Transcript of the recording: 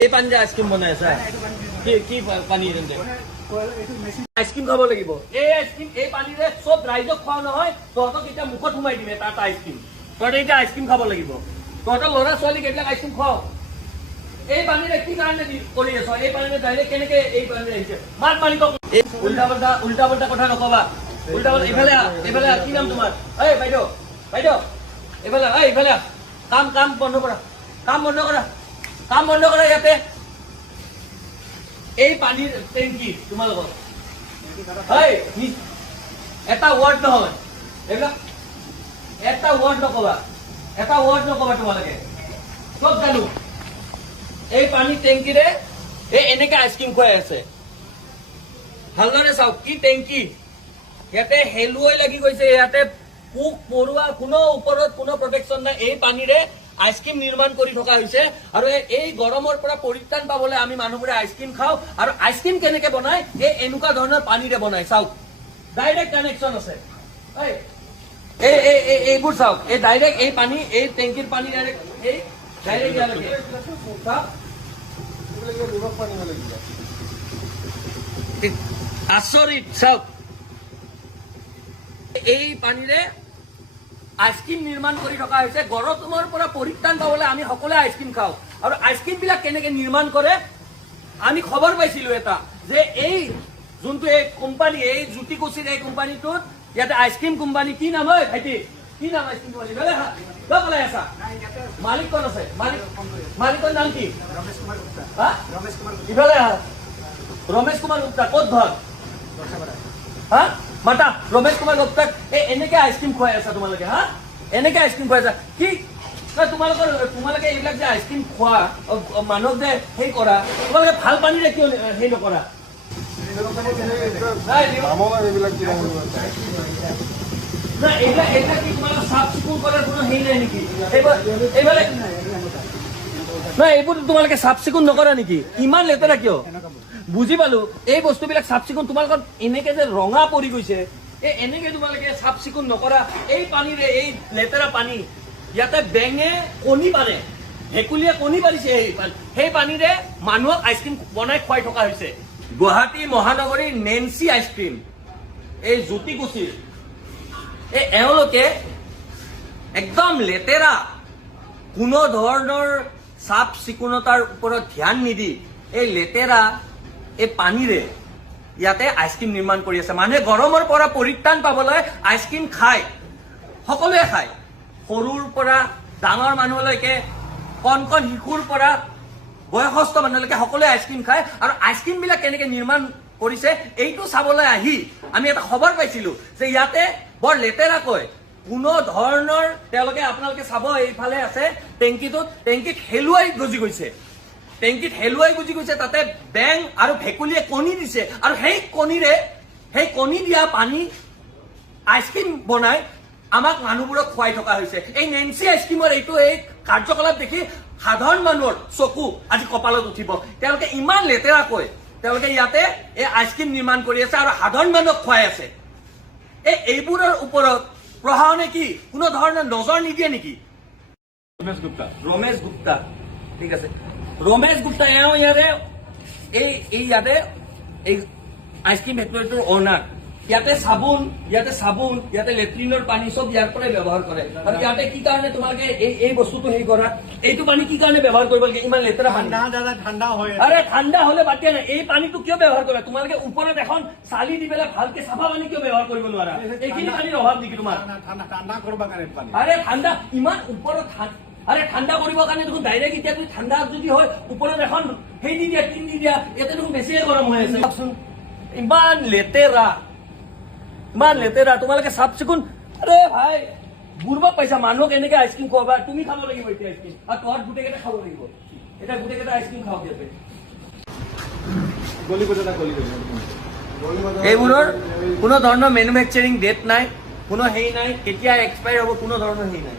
এই পানী যে আইচক্ৰীম বনাই আছা কি পানী আইচক্ৰীম খাব লাগিব এই আইচক্ৰীম এই পানীৰে চব ৰাইজক খোৱা নহয় তহঁতক এতিয়া মুখত সোমাই দিম এটা এটা আইচক্ৰীম তহঁতে এতিয়া আইচক্ৰীম খাব লাগিব তহঁতৰ ল'ৰা ছোৱালীক এইবিলাক আইচক্ৰীম খাও এই পানীৰে কি কাৰণে কৰি আছ এই পানীৰে ডাইৰেক্ট কেনেকে এই পানীৰে আহিছে মাত মালিকক এই উল্টা পাল্টা কথা নকবা উল্টা পাল্টা এইফালে কি নাম তোমাৰ এই বাইদেউ এইফালে কাম বন্ধ কৰা কাম বন্ধ কৰা ইয়াতে এই পানীৰ টেংকি তোমালোকৰ এটা ৱাৰ্ড নহয় এইবিলাক এটা ৱাৰ্ড নকবা তোমালোকে চব জানো এই পানী টেংকিৰে এই এনেকে আইচক্ৰীম খুৱাই আছে ভালদৰে চাওক কি টেংকি ইয়াতে হেলুৱৈ লাগি গৈছে ইয়াতে পোক পৰুৱা কোনো ওপৰত কোনো প্ৰটেকশ্যন নাই এই পানীৰে আইচক্ৰীম নিৰ্মাণ কৰি থকা হৈছে আৰু এই গৰমৰ পৰা পৰিত্ৰাণ পাবলৈ আমি মানুহবোৰে আইচক্ৰীম খাওঁ আৰু আইচক্ৰীম কেনেকে বনায় এই এনেকুৱা ধৰণৰ পানীৰে বনায় চাওক ডাইৰেক্ট কানেকশ্যন আছে এইবোৰ চাওক এই ডাইৰেক্ট এই পানী এই টেংকিৰ পানী ডাইৰেক্ট ইয়ালৈকে চাওক আচৰিত চাওক এই পানীৰে আইচক্ৰীম নিৰ্মাণ কৰি থকা হৈছে গৰমৰ পৰা পৰিত্ৰাণ পাবলৈ আমি সকলোৱে আইচক্ৰীম খাওঁ আৰু আইচক্ৰীম বিলাক কেনেকে নিৰ্মাণ কৰে আমি খবৰ পাইছিলো এটা যে এই যোনটো এই কোম্পানী এই জ্যোতিকুছিৰ এই কোম্পানীটোত ইয়াতে আইচক্ৰীম কোম্পানী কি নাম হয় ভাইটি কি নাম আইচক্ৰীম কোম্পানী পেলাই আছা মালিক কোন আছে মালিকৰ নাম কি ইফালে ৰমেশ কুমাৰ গুপ্তা ক'ত ঘৰ মাতা ৰমেশ কুমাৰ গুপ্তাক এনেকে আইচক্ৰীম খুৱাই আছা তোমালোকে এনেকে আইচক্ৰীম খুৱাই আছা কি তোমালোকে এইবিলাক যে আইচক্ৰীম খোৱা মানুহক যে সেই কৰা তোমালোকে ভাল পানীৰে কিয় সেই নকৰা এইবিলাক কি তোমালোকে চাফ চিকুণ কৰাৰ কোনো হেৰি নাই নেকি এইবোৰ তোমালোকে চাফ চিকুণ নকৰা নেকি ইমান লেতেৰা কিয় বুজি পালো এই বস্তুবিলাক চাফ চিকুণ তোমালোকৰ এনেকে যে ৰঙা পৰি গৈছে এনেকে তোমালোকে চাফ চিকুণ নকৰা এই পানীৰে এই লেতেৰা পানী ইয়াতে বেঙে কণী পাৰে ভেকুলীয়ে কণী পাৰিছে সেই পানীৰে মানুহক আইচক্ৰীম বনাই খুৱাই থকা হৈছে গুৱাহাটী মহানগৰীৰ নেন্সি আইচক্ৰীম এই জ্যোতিকুছিৰ এওঁলোকে একদম লেতেৰা কোনো ধৰণৰ চাফ চিকুণতাৰ ওপৰত ধ্যান নিদি এই লেতেৰা এই পানীৰে ইয়াতে আইচক্ৰীম নিৰ্মাণ কৰি আছে মানুহে গৰমৰ পৰা পৰিত্ৰাণ পাবলৈ আইচক্ৰীম খায় সকলোৱে খায় সৰুৰ পৰা ডাঙৰ মানুহলৈকে কণ শিশুৰ পৰা বয়সস্থ মানুহলৈকে সকলোৱে আইচক্ৰীম খায় আৰু আইচক্ৰীম বিলাক কেনেকে নিৰ্মাণ কৰিছে এইটো চাবলৈ আহি আমি এটা খবৰ পাইছিলো যে ইয়াতে বৰ লেতেৰাকৈ কোনো ধৰণৰ আপোনালোকে চাব এইফালে আছে টেংকিত হেলুৱাই গজি গৈছে তাতে বেং আৰু ভেকুলীয়ে কণী দিছে আৰু সেই কণী দিয়া পানী আইচক্ৰীম বনাই আমাক মানুহবোৰক খুৱাই থকা হৈছে এই নেন্সি আইচক্ৰীমৰ এই কাৰ্যকলাপ দেখি সাধাৰণ মানুহৰ চকু আজি কপালত উঠিব তেওঁলোকে ইমান লেতেৰাকৈ তেওঁলোকে ইয়াতে এই আইচক্ৰীম নিৰ্মাণ কৰি আছে আৰু সাধাৰণ মানুহক খুৱাই আছে এইবোৰৰ ওপৰত প্ৰশাসনে কি কোনো ধৰণৰ নজৰ নিদিয়ে নেকি ৰমেশ গুপ্তা ঠিক আছে ৰমেশ গুপ্তা এওঁ ইয়াতে ইয়াতে এই আইচক্ৰীম ফেক্টৰীটোৰ অনাৰ ইয়াতে চাবোন ইয়াতে লেট্ৰিনৰ পানী চব ইয়াৰ পৰাই ব্যৱহাৰ কৰে আৰু ইয়াতে কি কাৰণে তোমালোকে এই বস্তুটো হেৰি কৰা এইটো পানী কি কাৰণে ব্যৱহাৰ কৰিব লাগে ইমান লেতেৰা পানী ঠাণ্ডা হয় ঠাণ্ডা হলে বাদ দিয়া নাই এই পানীটো কিয় ব্যৱহাৰ কৰা তোমালোকে ওপৰত এখন চালি দি পেলাই ভালকে চাফা পানী কিয় ব্যৱহাৰ কৰিব নোৱাৰা এইখিনি পানীৰ অভাৱ নেকি তোমাৰ ঠাণ্ডা ইমান ওপৰত ঠাণ্ডা কৰিবৰ কাৰণে দেখোন ডাইৰেক্ট এতিয়া তুমি ঠাণ্ডা যদি হয় ওপৰত এখন সেই দি দিয়া টিন দি দিয়া ইয়াতে দেখোন বেছিয়ে গৰম হৈ আছে ইমান লেতেৰা তোমালোকে চাফ চিকুণ ভাই বুৰ্বক পাইছা মানুহক এনেকে আইচক্ৰীম খুৱাবা তুমি খাব লাগিব এতিয়া আইচক্ৰীম আৰু তহঁত গোটেইকেইটা খাব লাগিব এতিয়া গোটেইকেইটা আইচক্ৰীম খাওক ইয়াতে এইবোৰৰ কোনো ধৰণৰ মেনুফেকচাৰিং ডেট নাই কোনো হেৰি নাই কেতিয়া এক্সপায়াৰ হ'ব কোনো ধৰণৰ হেৰি নাই